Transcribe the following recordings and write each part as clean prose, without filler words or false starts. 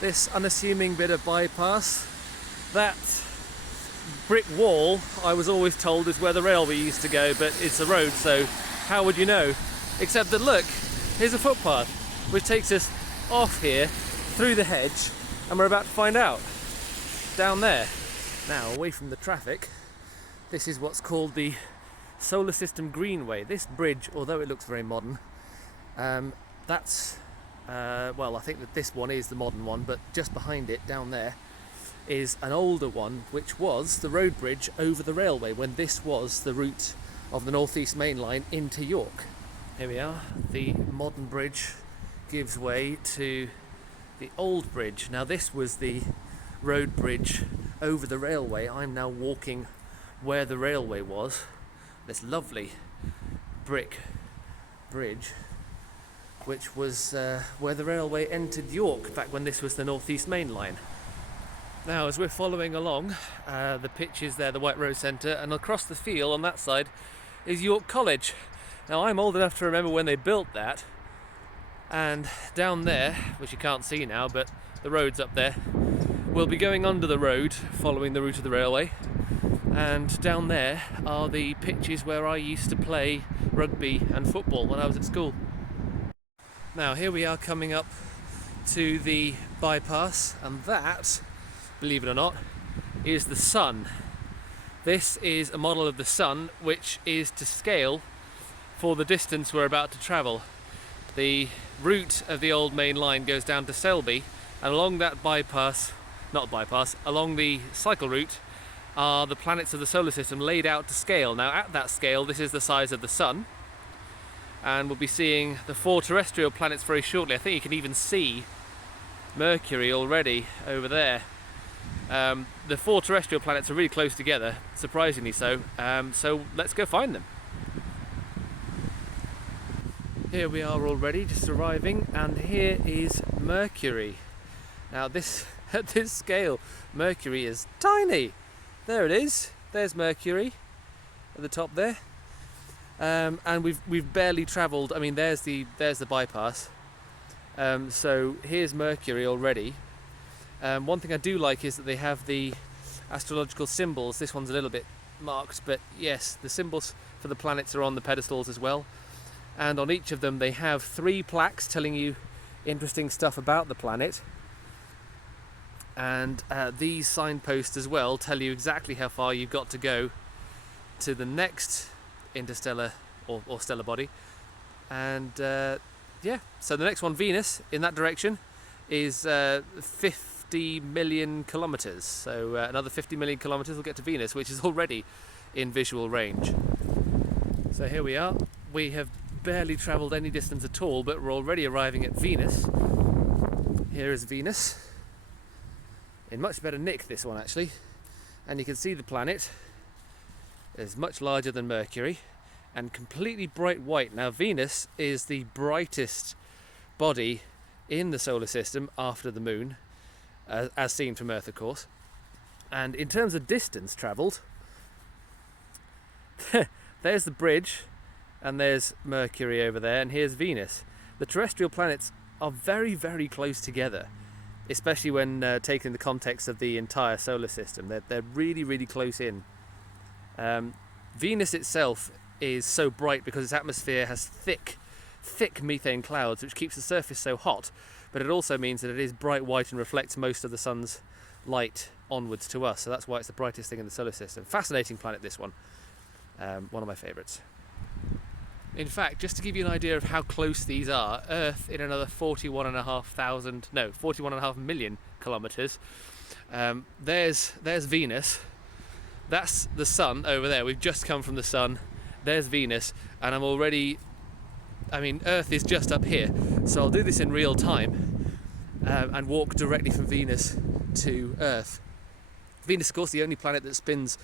this unassuming bit of bypass. That brick wall, I was always told, is where the railway used to go, but it's a road, so how would you know? Except that look, here's a footpath which takes us off here through the hedge, and we're about to find out down there. Now, away from the traffic, this is what's called the Solar System Greenway. This bridge, although it looks very modern, well, I think that this one is the modern one, but just behind it, down there, is an older one, which was the road bridge over the railway when this was the route of the North East Mainline into York. Here we are. The modern bridge gives way to the old bridge. Now this was the road bridge over the railway. I'm now walking where the railway was. This lovely brick bridge, which was where the railway entered York back when this was the North East Mainline. Now, as we're following along, the pitch is there, the White Rose Centre, and across the field on that side is York College. Now, I'm old enough to remember when they built that, and down there, which you can't see now, but the road's up there, we'll be going under the road, following the route of the railway, and down there are the pitches where I used to play rugby and football when I was at school. Now, here we are coming up to the bypass, and that, believe it or not, is the sun. This is a model of the sun which is to scale for the distance we're about to travel. The route of the old main line goes down to Selby, and along that along the cycle route are the planets of the solar system laid out to scale. Now at that scale, this is the size of the sun, and we'll be seeing the 4 terrestrial planets very shortly. I think you can even see Mercury already over there. The 4 terrestrial planets are really close together, surprisingly so, so let's go find them. Here we are already, just arriving, and here is Mercury. Now this, at this scale, Mercury is tiny. There it is, there's Mercury at the top there. And we've barely travelled. I mean, there's the bypass. So here's Mercury already. One thing I do like is that they have the astrological symbols. This one's a little bit marked, but yes, the symbols for the planets are on the pedestals as well. And on each of them they have 3 plaques telling you interesting stuff about the planet. And these signposts as well tell you exactly how far you've got to go to the next interstellar or stellar body. And yeah, so the next one, Venus, in that direction, is 50 million kilometres. So another 50 million kilometres will get to Venus, which is already in visual range. So here we are. We have barely travelled any distance at all, but we're already arriving at Venus. Here is Venus. In much better nick, this one actually. And you can see the planet is much larger than Mercury and completely bright white. Now Venus is the brightest body in the solar system after the moon, as seen from Earth of course. And in terms of distance travelled, there's the bridge and there's Mercury over there, and here's Venus. The terrestrial planets are very, very close together, especially when taken in the context of the entire solar system. They're really, really close in. Venus itself is so bright because its atmosphere has thick methane clouds, which keeps the surface so hot, but it also means that it is bright white and reflects most of the sun's light onwards to us, so that's why it's the brightest thing in the solar system. Fascinating planet, this one. One of my favourites. In fact, just to give you an idea of how close these are, Earth in another 41.5 million kilometres. There's Venus. That's the sun over there. We've just come from the sun. There's Venus, and I'm already, I mean, Earth is just up here, so I'll do this in real time and walk directly from Venus to Earth. Venus, of course, the only planet that spins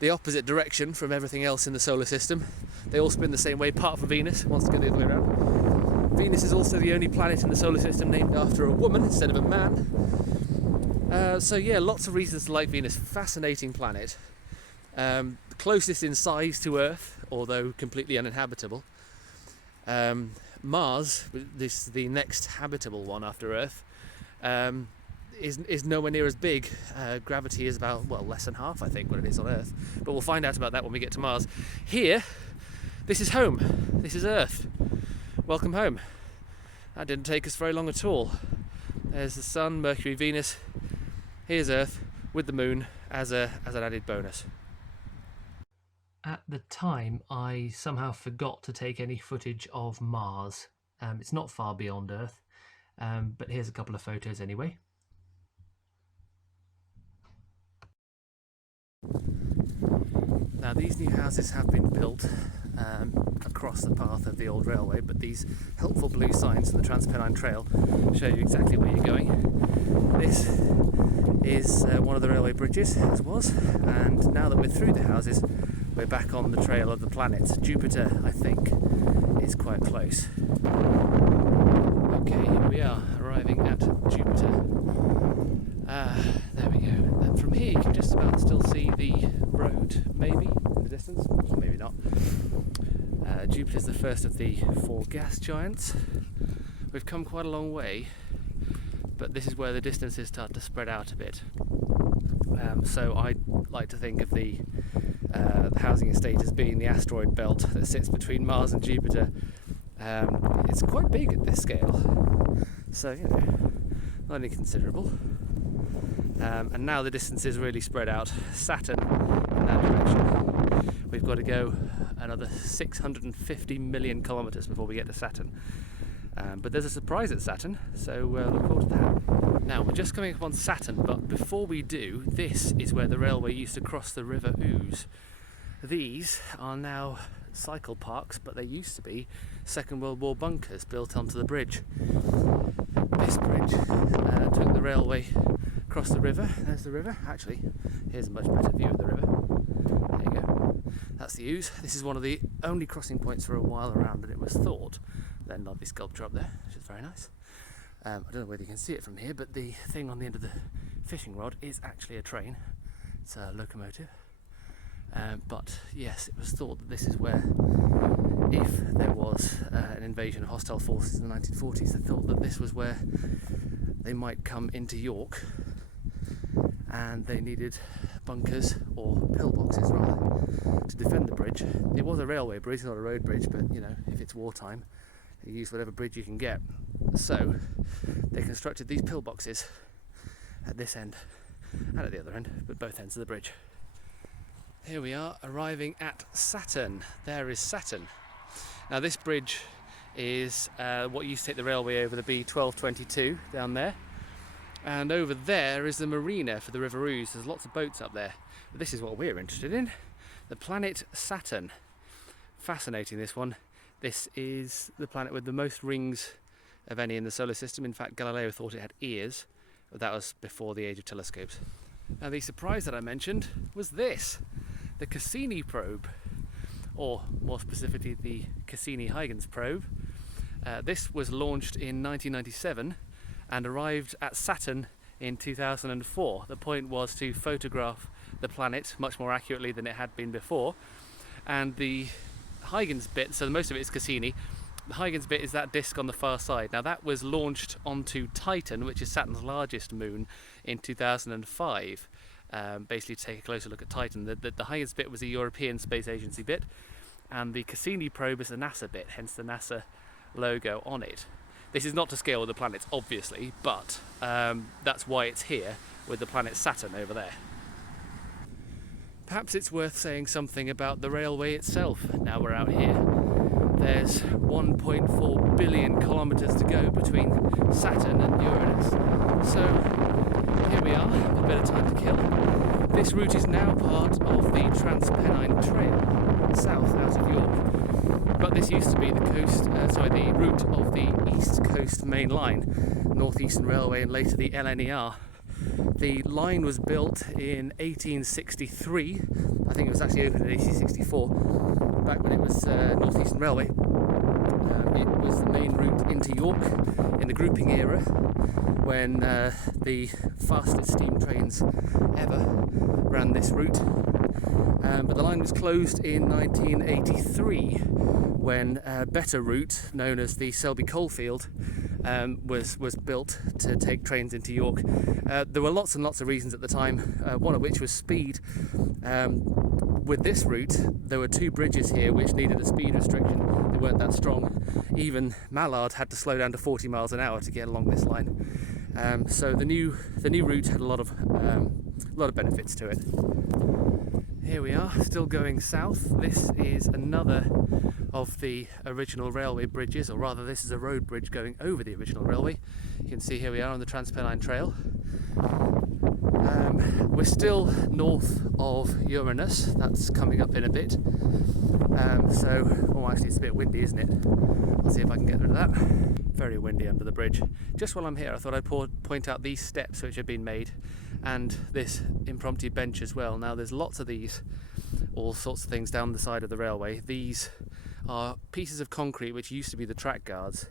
the opposite direction from everything else in the solar system. They all spin the same way, apart from Venus, wants to go the other way around. Venus is also the only planet in the solar system named after a woman instead of a man. So yeah, lots of reasons to like Venus. Fascinating planet. Closest in size to Earth, although completely uninhabitable. Mars, this is the next habitable one after Earth. is nowhere near as big. Gravity is about, well, less than half, I think, what it is on Earth. But we'll find out about that when we get to Mars. Here, this is home. This is Earth. Welcome home. That didn't take us very long at all. There's the Sun, Mercury, Venus. Here's Earth with the Moon as an added bonus. At the time, I somehow forgot to take any footage of Mars. It's not far beyond Earth, but here's a couple of photos anyway. Now, these new houses have been built across the path of the old railway, but these helpful blue signs in the Transpennine Trail show you exactly where you're going. This is one of the railway bridges, as was, and now that we're through the houses, we're back on the trail of the planets. Jupiter, I think, is quite close. Okay, here we are, arriving at Jupiter. There we go. And from here you can just about still see the road, maybe, in the distance, or maybe not. Jupiter's the first of the 4 gas giants. We've come quite a long way, but this is where the distances start to spread out a bit. So I like to think of the housing estate as being the asteroid belt that sits between Mars and Jupiter. It's quite big at this scale, so you know, not only considerable. And now the distance is really spread out. Saturn in that direction. We've got to go another 650 million kilometres before we get to Saturn. But there's a surprise at Saturn, so look forward to that. Now, we're just coming up on Saturn, but before we do, this is where the railway used to cross the River Ouse. These are now cycle parks, but they used to be Second World War bunkers built onto the bridge. This bridge took the railway across the river. There's the river. Actually, here's a much better view of the river. There you go. That's the Ouse. This is one of the only crossing points for a while around, and it was thought. Then lovely sculpture up there, which is very nice. I don't know whether you can see it from here, but the thing on the end of the fishing rod is actually a train. It's a locomotive. But yes, it was thought that this is where, if there was an invasion of hostile forces in the 1940s, they thought that this was where they might come into York, and they needed bunkers, or pillboxes rather, to defend the bridge. It was a railway bridge, not a road bridge, but you know, if it's wartime, you use whatever bridge you can get. So they constructed these pillboxes at this end and at the other end, but both ends of the bridge. Here we are, arriving at Saturn. There is Saturn. Now this bridge is what used to take the railway over the B1222 down there, and over there is the marina for the River Ouse. There's lots of boats up there, but this is what we're interested in, the planet Saturn. Fascinating, this one. This is the planet with the most rings of any in the solar system. In fact, Galileo thought it had ears, but that was before the age of telescopes. Now the surprise that I mentioned was this, the Cassini probe, or more specifically the Cassini-Huygens probe. This was launched in 1997 and arrived at Saturn in 2004. The point was to photograph the planet much more accurately than it had been before, and the Huygens bit, so most of it is Cassini, the Huygens bit is that disk on the far side. Now that was launched onto Titan, which is Saturn's largest moon, in 2005. Basically to take a closer look at Titan. The Huygens bit was a European Space Agency bit, and the Cassini probe is a NASA bit, hence the NASA logo on it. This is not to scale with the planets, obviously, but that's why it's here with the planet Saturn over there. Perhaps it's worth saying something about the railway itself now we're out here. There's 1.4 billion kilometres to go between Saturn and Uranus. So here we are, a bit of time to kill. This route is now part of the Transpennine Trail, south out of York. But this used to be the route of the East Coast Mainline, Northeastern Railway, and later the LNER. The line was built in 1863. I think it was actually opened in 1864, back when it was Northeastern Railway. It was the main route into York in the grouping era, when the fastest steam trains ever ran this route. but the line was closed in 1983 when a better route known as the Selby Coalfield was built to take trains into York. There were lots and lots of reasons at the time, one of which was speed. With this route, there were 2 bridges here which needed a speed restriction. They weren't that strong. Even Mallard had to slow down to 40 miles an hour to get along this line. So the new route had a lot of benefits to it. Here we are, still going south. This is another of the original railway bridges, or rather this is a road bridge going over the original railway. You can see here we are on the Trans-Pennine Trail. We're still north of Uranus, that's coming up in a bit. Actually it's a bit windy, isn't it? I'll see if I can get rid of that. Very windy under the bridge. Just while I'm here, I thought I'd point out these steps which have been made, and this impromptu bench as well. Now there's lots of these, all sorts of things down the side of the railway. These are pieces of concrete which used to be the track guards.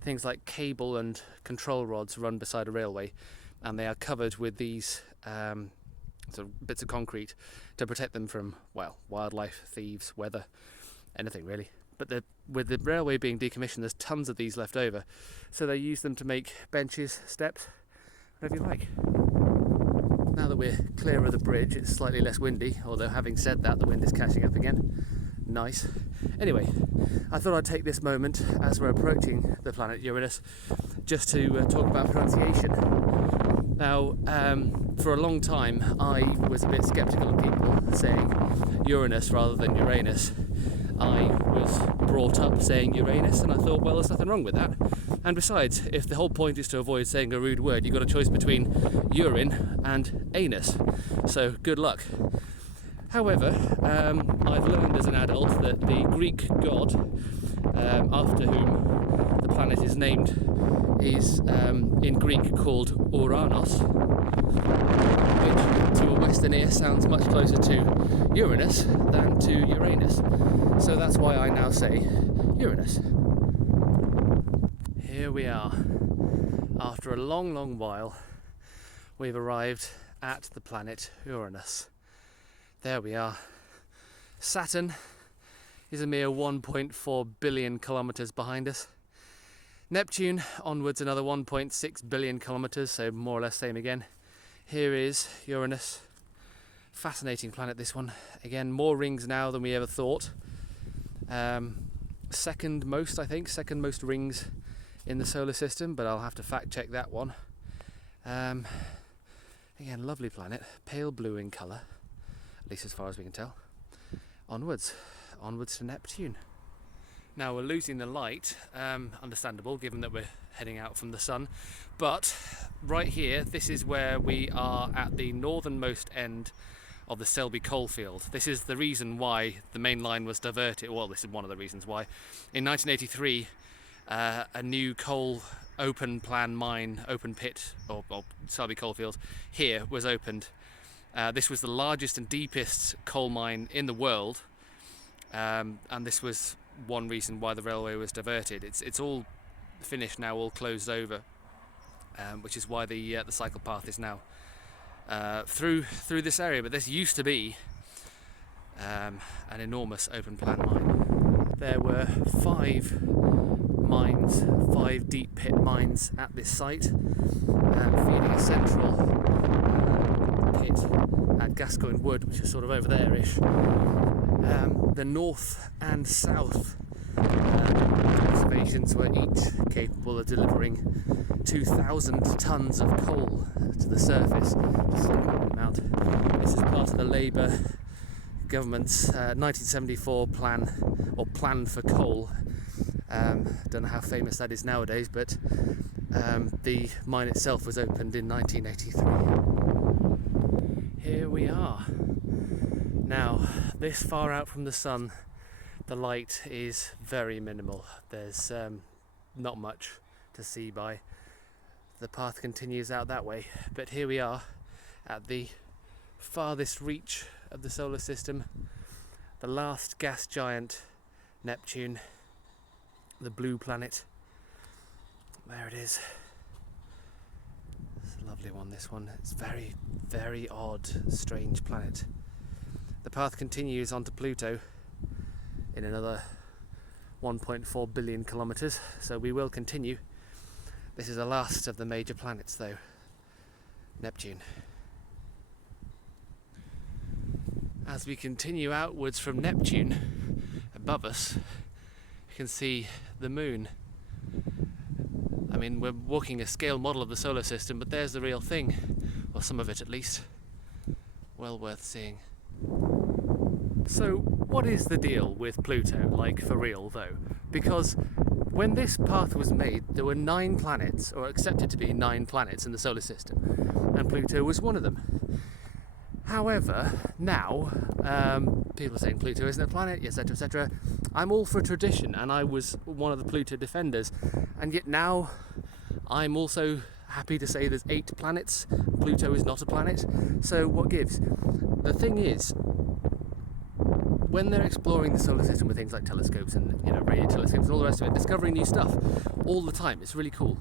Things like cable and control rods run beside a railway, and they are covered with these sort of bits of concrete to protect them from, well, wildlife, thieves, weather, anything really. But with the railway being decommissioned, there's tons of these left over, so they use them to make benches, steps, whatever you like. Now that we're clear of the bridge, it's slightly less windy, although having said that, the wind is catching up again. Nice. Anyway, I thought I'd take this moment as we're approaching the planet Uranus just to talk about pronunciation. Now, for a long time, I was a bit sceptical of people saying Uranus rather than Uranus. I was brought up saying Uranus, and I thought, well, there's nothing wrong with that. And besides, if the whole point is to avoid saying a rude word, you've got a choice between urine and anus. So, good luck. However, I've learned as an adult that the Greek god, after whom the planet is named, is in Greek called Uranus, which to a Western ear sounds much closer to Uranus than to Uranus. So that's why I now say Uranus. Here we are. After a long, long while, we've arrived at the planet Uranus. There we are. Saturn is a mere 1.4 billion kilometres behind us. Neptune onwards another 1.6 billion kilometres, so more or less same again. Here is Uranus. Fascinating planet, this one. Again, more rings now than we ever thought. Second most rings in the solar system, but I'll have to fact check that one. Again, lovely planet, pale blue in colour, at least as far as we can tell. Onwards to Neptune. Now we're losing the light, understandable given that we're heading out from the sun, but right here, this is where we are at the northernmost end of the Selby Coalfield. This is the reason why the main line was diverted. Well, this is one of the reasons why. In 1983, a new coal open plan mine, open pit, or Selby Coalfield here was opened. This was the largest and deepest coal mine in the world, and this was one reason why the railway was diverted. It's all finished now, all closed over, which is why the cycle path is now through this area. But this used to be an enormous open plan mine. There were 5 deep pit mines at this site, feeding a central pit at Gascoigne Wood, which is sort of over there-ish. The north and south excavations were each capable of delivering 2,000 tonnes of coal to the surface. This is part of the Labour government's 1974 plan for coal. Don't know how famous that is nowadays, but the mine itself was opened in 1983. Here we are. Now, this far out from the sun, the light is very minimal. There's not much to see by. The path continues out that way, but here we are at the farthest reach of the solar system, the last gas giant, Neptune, the blue planet. There it is. It's a lovely one, this one. It's very, very odd, strange planet. The path continues onto Pluto in another 1.4 billion kilometres, so we will continue. This is the last of the major planets though, Neptune. As we continue outwards from Neptune, above us, you can see the moon. I mean, we're walking a scale model of the solar system, but there's the real thing, or some of it at least. Well worth seeing. So, what is the deal with Pluto, like for real though? Because when this path was made, there were 9 planets, or accepted to be 9 planets in the solar system, and Pluto was one of them. However, now, people are saying Pluto isn't a planet, etc, etc. I'm all for tradition, and I was one of the Pluto defenders, and yet now I'm also happy to say there's 8 planets. Pluto is not a planet, so what gives? The thing is, when they're exploring the solar system with things like telescopes and radio telescopes and all the rest of it, discovering new stuff all the time, it's really cool.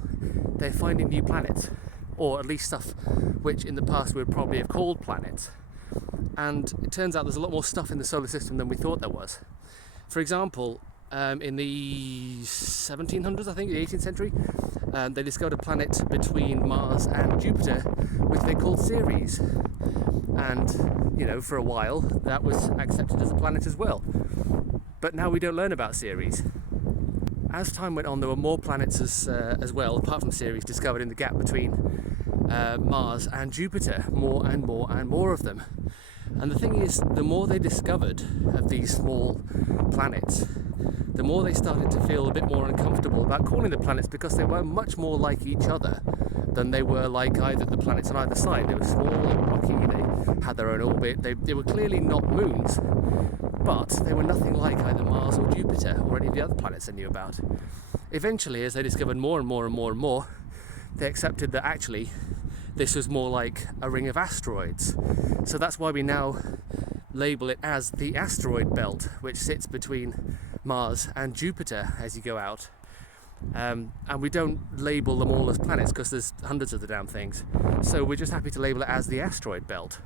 They're finding new planets, or at least stuff which in the past we would probably have called planets. And it turns out there's a lot more stuff in the solar system than we thought there was. For example, in the 1700s, I think, the 18th century, they discovered a planet between Mars and Jupiter, which they called Ceres. And, for a while, that was accepted as a planet as well. But now we don't learn about Ceres. As time went on, there were more planets as well, apart from Ceres, discovered in the gap between Mars and Jupiter, more and more and more of them. And the thing is, the more they discovered of these small planets, the more they started to feel a bit more uncomfortable about calling them planets, because they were much more like each other than they were like either the planets on either side. They were small, they were rocky, they had their own orbit, they were clearly not moons, but they were nothing like either Mars or Jupiter or any of the other planets they knew about. Eventually, as they discovered more and more and more and more, they accepted that actually this was more like a ring of asteroids. So that's why we now label it as the asteroid belt, which sits between Mars and Jupiter as you go out. And we don't label them all as planets because there's hundreds of the damn things. So we're just happy to label it as the asteroid belt.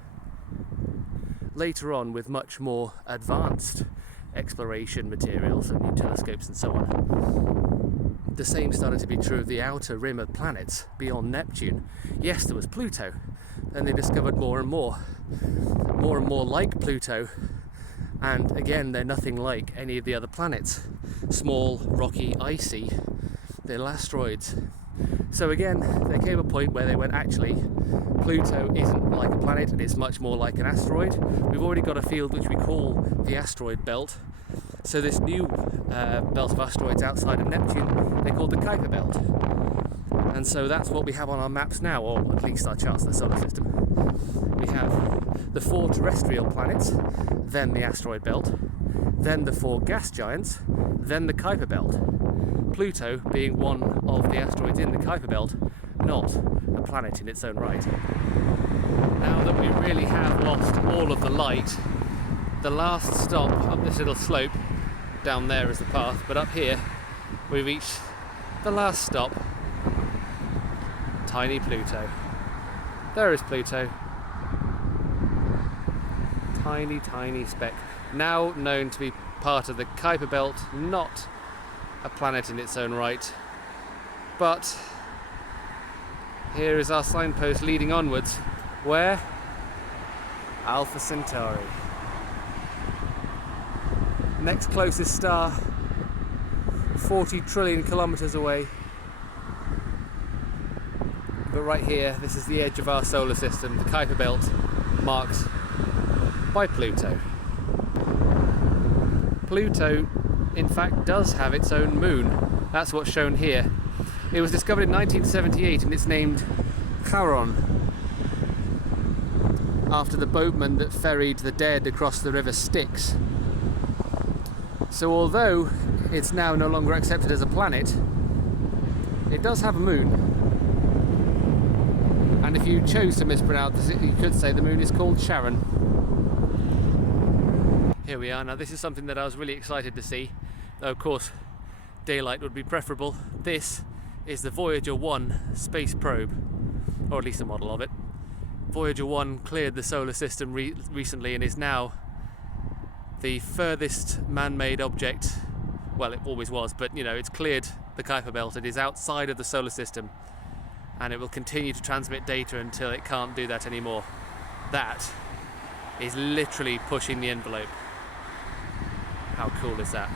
Later on, with much more advanced exploration materials and new telescopes and so on, the same started to be true of the outer rim of planets beyond Neptune. Yes, there was Pluto, and they discovered more and more like Pluto, and again, they're nothing like any of the other planets. Small, rocky, icy, they're asteroids. So again, there came a point where they went, actually, Pluto isn't like a planet, and it's much more like an asteroid. We've already got a field which we call the asteroid belt. So this new belt of asteroids outside of Neptune, they call the Kuiper belt. And so that's what we have on our maps now, or at least our charts of the solar system. We have the 4 terrestrial planets, then the asteroid belt, then the 4 gas giants, then the Kuiper belt. Pluto being one of the asteroids in the Kuiper belt, not a planet in its own right. Now that we really have lost all of the light, the last stop up this little slope, down there is the path, but up here we reach the last stop, tiny Pluto. There is Pluto. Tiny, tiny speck. Now known to be part of the Kuiper belt, not a planet in its own right. But here is our signpost leading onwards. Where? Alpha Centauri. Next closest star, 40 trillion kilometers away. But right here, this is the edge of our solar system, the Kuiper belt, marked by Pluto. Pluto, in fact, does have its own moon. That's what's shown here. It was discovered in 1978 and it's named Charon, after the boatman that ferried the dead across the river Styx. So although it's now no longer accepted as a planet, it does have a moon. And if you chose to mispronounce it, you could say the moon is called Charon. Here we are. Now this is something that I was really excited to see, though of course daylight would be preferable. This is the Voyager 1 space probe, or at least a model of it. Voyager 1 cleared the solar system recently and is now the furthest man-made object, well, it always was, but you know, it's cleared the Kuiper belt. It is outside of the solar system, and it will continue to transmit data until it can't do that anymore. That is literally pushing the envelope. How cool is that?